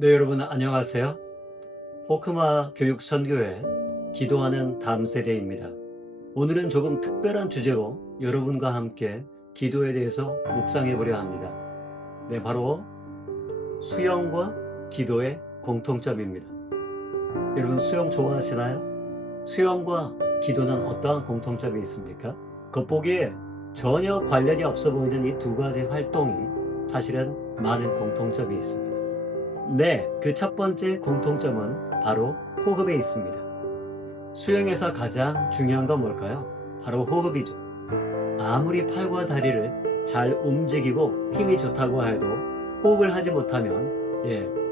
네, 여러분 안녕하세요. 호크마 교육 선교회 기도하는 다음 세대입니다. 오늘은 조금 특별한 주제로 여러분과 함께 기도에 대해서 묵상해 보려 합니다. 네, 바로 수영과 기도의 공통점입니다. 여러분 수영 좋아하시나요? 수영과 기도는 어떠한 공통점이 있습니까? 겉보기에 전혀 관련이 없어 보이는 이 두 가지 활동이 사실은 많은 공통점이 있습니다. 네, 그 첫 번째 공통점은 바로 호흡에 있습니다. 수영에서 가장 중요한 건 뭘까요? 바로 호흡이죠. 아무리 팔과 다리를 잘 움직이고 힘이 좋다고 해도 호흡을 하지 못하면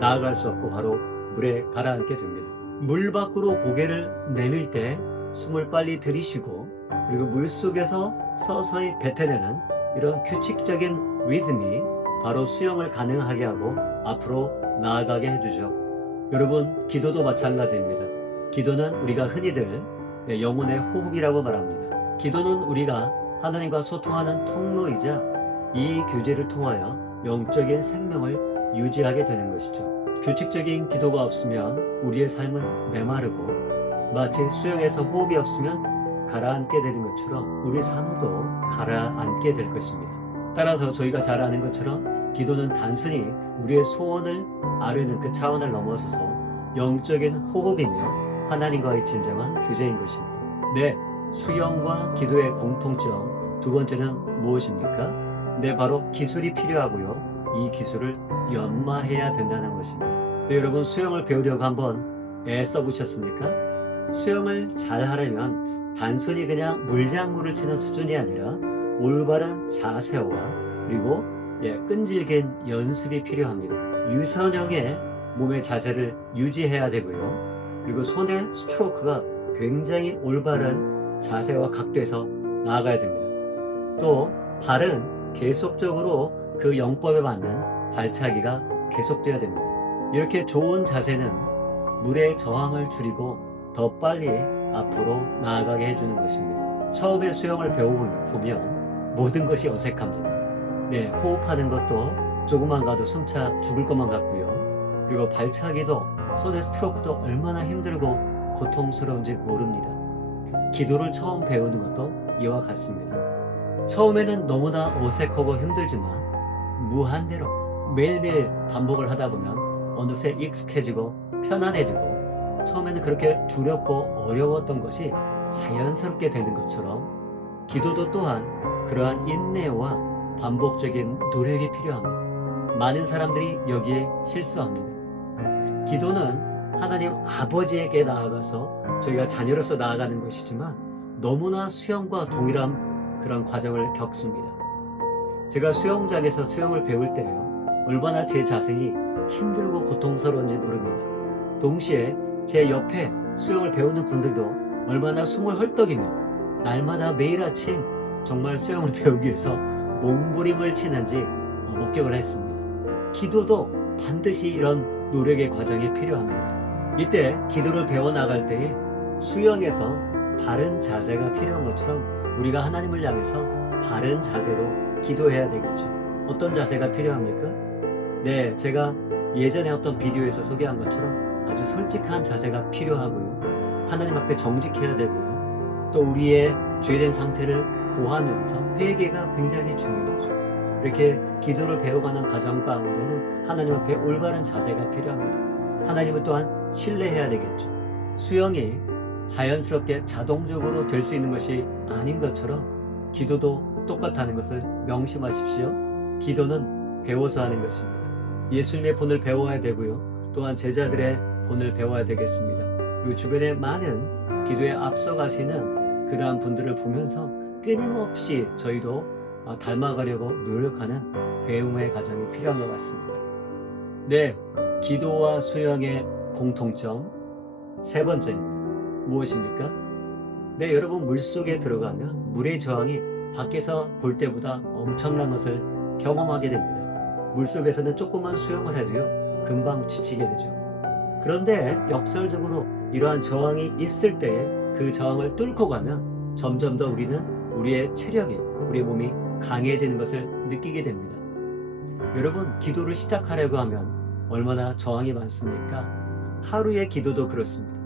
나아갈 수 없고 바로 물에 가라앉게 됩니다. 물 밖으로 고개를 내밀 때 숨을 빨리 들이쉬고 그리고 물 속에서 서서히 뱉어내는 이런 규칙적인 리듬이 바로 수영을 가능하게 하고 앞으로 나아가게 해주죠. 여러분, 기도도 마찬가지입니다. 기도는 우리가 흔히들 영혼의 호흡이라고 말합니다. 기도는 우리가 하나님과 소통하는 통로이자 이 교제를 통하여 영적인 생명을 유지하게 되는 것이죠. 규칙적인 기도가 없으면 우리의 삶은 메마르고 마치 수영에서 호흡이 없으면 가라앉게 되는 것처럼 우리 삶도 가라앉게 될 것입니다. 따라서 저희가 잘 아는 것처럼 기도는 단순히 우리의 소원을 아뢰는 그 차원을 넘어서서 영적인 호흡이며 하나님과의 진정한 교제인 것입니다. 네, 수영과 기도의 공통점 두 번째는 무엇입니까? 네, 바로 기술이 필요하고요. 이 기술을 연마해야 된다는 것입니다. 네, 여러분 수영을 배우려고 한번 애써 보셨습니까? 수영을 잘 하려면 단순히 그냥 물장구를 치는 수준이 아니라 올바른 자세와 그리고 끈질긴 연습이 필요합니다. 유선형의 몸의 자세를 유지해야 되고요. 그리고 손의 스트로크가 굉장히 올바른 자세와 각도에서 나아가야 됩니다. 또 발은 계속적으로 그 영법에 맞는 발차기가 계속돼야 됩니다. 이렇게 좋은 자세는 물의 저항을 줄이고 더 빨리 앞으로 나아가게 해주는 것입니다. 처음에 수영을 배워보면 모든 것이 어색합니다. 네, 호흡하는 것도 조금만 가도 숨차 죽을 것만 같고요. 그리고 발차기도 손의 스트로크도 얼마나 힘들고 고통스러운지 모릅니다. 기도를 처음 배우는 것도 이와 같습니다. 처음에는 너무나 어색하고 힘들지만 무한대로 매일매일 반복을 하다 보면 어느새 익숙해지고 편안해지고 처음에는 그렇게 두렵고 어려웠던 것이 자연스럽게 되는 것처럼 기도도 또한 그러한 인내와 반복적인 노력이 필요합니다. 많은 사람들이 여기에 실수합니다. 기도는 하나님 아버지에게 나아가서 저희가 자녀로서 나아가는 것이지만 너무나 수영과 동일한 그런 과정을 겪습니다. 제가 수영장에서 수영을 배울 때요, 얼마나 제 자세히 힘들고 고통스러운지 모릅니다. 동시에 제 옆에 수영을 배우는 분들도 얼마나 숨을 헐떡이며 날마다 매일 아침 정말 수영을 배우기 위해서 몸부림을 치는지 목격을 했습니다. 기도도 반드시 이런 노력의 과정이 필요합니다. 이때 기도를 배워나갈 때에 수영에서 바른 자세가 필요한 것처럼 우리가 하나님을 향해서 바른 자세로 기도해야 되겠죠. 어떤 자세가 필요합니까? 네, 제가 예전에 어떤 비디오에서 소개한 것처럼 아주 솔직한 자세가 필요하고요. 하나님 앞에 정직해야 되고요. 또 우리의 죄된 상태를 고하면서 회개가 굉장히 중요하죠. 이렇게 기도를 배워가는 과정 가운데는 하나님 앞에 올바른 자세가 필요합니다. 하나님을 또한 신뢰해야 되겠죠. 수영이 자연스럽게 자동적으로 될 수 있는 것이 아닌 것처럼 기도도 똑같다는 것을 명심하십시오. 기도는 배워서 하는 것입니다. 예수님의 본을 배워야 되고요. 또한 제자들의 본을 배워야 되겠습니다. 그리고 주변에 많은 기도에 앞서가시는 그러한 분들을 보면서 끊임없이 저희도 닮아가려고 노력하는 배움의 과정이 필요한 것 같습니다. 네, 기도와 수영의 공통점 세 번째입니다. 무엇입니까? 네, 여러분 물속에 들어가면 물의 저항이 밖에서 볼 때보다 엄청난 것을 경험하게 됩니다. 물속에서는 조금만 수영을 해도요, 금방 지치게 되죠. 그런데 역설적으로 이러한 저항이 있을 때 그 저항을 뚫고 가면 점점 더 우리는 우리의 체력이, 우리의 몸이 강해지는 것을 느끼게 됩니다. 여러분, 기도를 시작하려고 하면 얼마나 저항이 많습니까? 하루의 기도도 그렇습니다.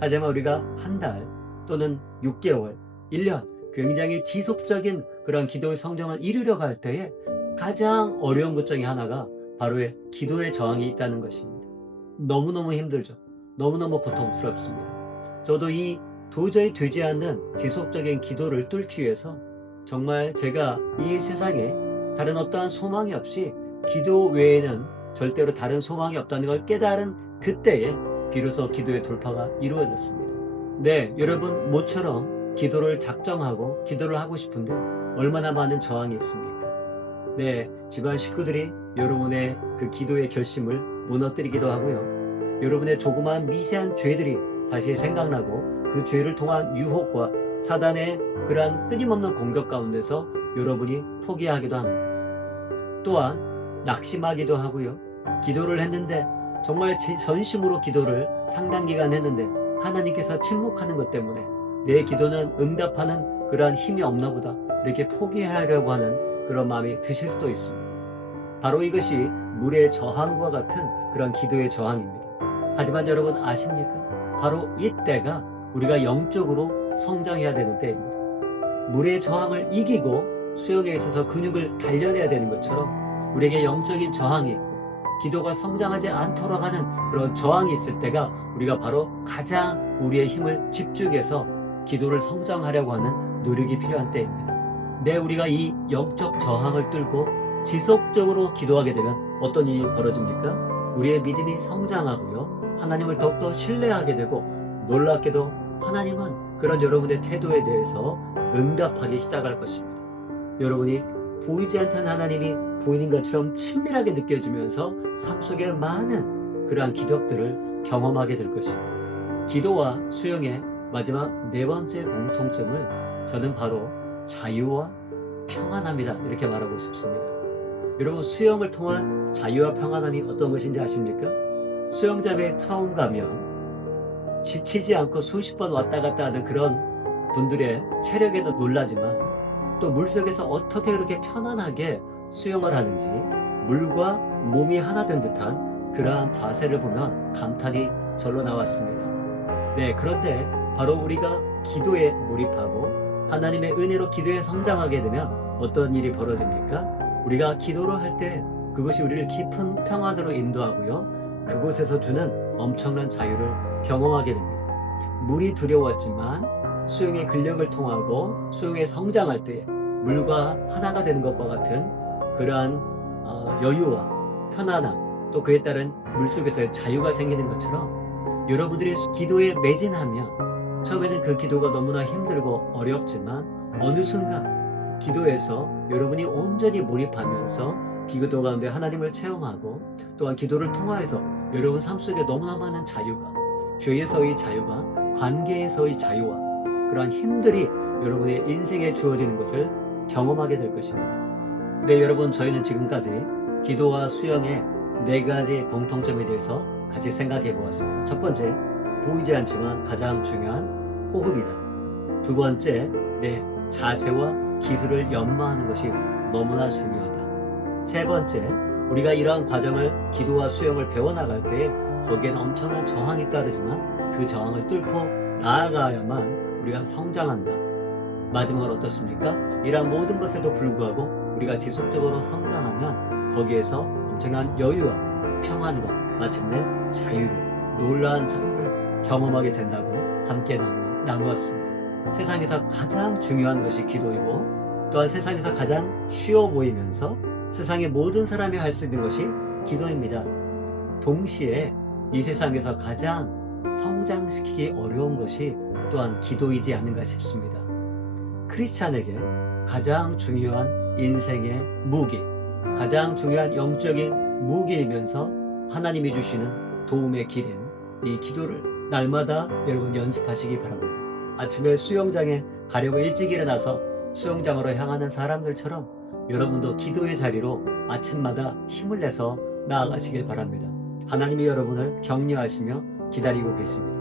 하지만 우리가 한 달 또는 6개월, 1년 굉장히 지속적인 그런 기도의 성장을 이루려고 할 때에 가장 어려운 것 중에 하나가 바로 기도의 저항이 있다는 것입니다. 너무너무 힘들죠. 너무너무 고통스럽습니다. 저도 이 도저히 되지 않는 지속적인 기도를 뚫기 위해서 정말 제가 이 세상에 다른 어떠한 소망이 없이 기도 외에는 절대로 다른 소망이 없다는 걸 깨달은 그때에 비로소 기도의 돌파가 이루어졌습니다. 네, 여러분 모처럼 기도를 작정하고 기도를 하고 싶은데 얼마나 많은 저항이 있습니까? 네, 집안 식구들이 여러분의 그 기도의 결심을 무너뜨리기도 하고요. 여러분의 조그마한 미세한 죄들이 다시 생각나고 그 죄를 통한 유혹과 사단의 그러한 끊임없는 공격 가운데서 여러분이 포기하기도 합니다. 또한 낙심하기도 하고요. 기도를 했는데 정말 전심으로 기도를 상당 기간 했는데 하나님께서 침묵하는 것 때문에 내 기도는 응답하는 그러한 힘이 없나 보다 이렇게 포기하려고 하는 그런 마음이 드실 수도 있습니다. 바로 이것이 물의 저항과 같은 그런 기도의 저항입니다. 하지만 여러분 아십니까? 바로 이때가 우리가 영적으로 성장해야 되는 때입니다. 물의 저항을 이기고 수영에 있어서 근육을 단련해야 되는 것처럼 우리에게 영적인 저항이 있고 기도가 성장하지 않도록 하는 그런 저항이 있을 때가 우리가 바로 가장 우리의 힘을 집중해서 기도를 성장하려고 하는 노력이 필요한 때입니다. 네, 우리가 이 영적 저항을 뚫고 지속적으로 기도하게 되면 어떤 일이 벌어집니까? 우리의 믿음이 성장하고요. 하나님을 더욱더 신뢰하게 되고 놀랍게도 하나님은 그런 여러분의 태도에 대해서 응답하기 시작할 것입니다. 여러분이 보이지 않던 하나님이 보이는 것처럼 친밀하게 느껴지면서 삶 속에 많은 그러한 기적들을 경험하게 될 것입니다. 기도와 수영의 마지막 네 번째 공통점을 저는 바로 자유와 평안함이다 이렇게 말하고 싶습니다. 여러분 수영을 통한 자유와 평안함이 어떤 것인지 아십니까? 수영장에 처음 가면 지치지 않고 수십 번 왔다 갔다 하는 그런 분들의 체력에도 놀라지만 또 물속에서 어떻게 그렇게 편안하게 수영을 하는지 물과 몸이 하나 된 듯한 그러한 자세를 보면 감탄이 절로 나왔습니다. 네, 그런데 바로 우리가 기도에 몰입하고 하나님의 은혜로 기도에 성장하게 되면 어떤 일이 벌어집니까? 우리가 기도를 할 때 그것이 우리를 깊은 평안으로 인도하고요. 그곳에서 주는 엄청난 자유를 경험하게 됩니다. 물이 두려웠지만 수영의 근력을 통하고 수영에 성장할 때 물과 하나가 되는 것과 같은 그러한 여유와 편안함 또 그에 따른 물속에서의 자유가 생기는 것처럼 여러분들이 기도에 매진하면 처음에는 그 기도가 너무나 힘들고 어렵지만 어느 순간 기도에서 여러분이 온전히 몰입하면서 기도 가운데 하나님을 체험하고 또한 기도를 통하여서 여러분 삶 속에 너무나 많은 자유가 죄에서의 자유가 관계에서의 자유와 그러한 힘들이 여러분의 인생에 주어지는 것을 경험하게 될 것입니다. 네, 여러분 저희는 지금까지 기도와 수영의 네 가지 공통점에 대해서 같이 생각해 보았습니다. 첫 번째, 보이지 않지만 가장 중요한 호흡이다. 두 번째, 내 자세와 기술을 연마하는 것이 너무나 중요하다. 세 번째, 우리가 이러한 과정을 기도와 수영을 배워나갈 때 거기에는 엄청난 저항이 따르지만 그 저항을 뚫고 나아가야만 우리가 성장한다. 마지막으로 어떻습니까? 이러한 모든 것에도 불구하고 우리가 지속적으로 성장하면 거기에서 엄청난 여유와 평안과 마침내 자유를, 놀라운 자유를 경험하게 된다고 함께 나누었습니다. 세상에서 가장 중요한 것이 기도이고 또한 세상에서 가장 쉬워 보이면서 세상의 모든 사람이 할 수 있는 것이 기도입니다. 동시에 이 세상에서 가장 성장시키기 어려운 것이 또한 기도이지 않는가 싶습니다. 크리스찬에게 가장 중요한 인생의 무기, 가장 중요한 영적인 무기이면서 하나님이 주시는 도움의 길인 이 기도를 날마다 여러분 연습하시기 바랍니다. 아침에 수영장에 가려고 일찍 일어나서 수영장으로 향하는 사람들처럼 여러분도 기도의 자리로 아침마다 힘을 내서 나아가시길 바랍니다. 하나님이 여러분을 격려하시며 기다리고 계십니다.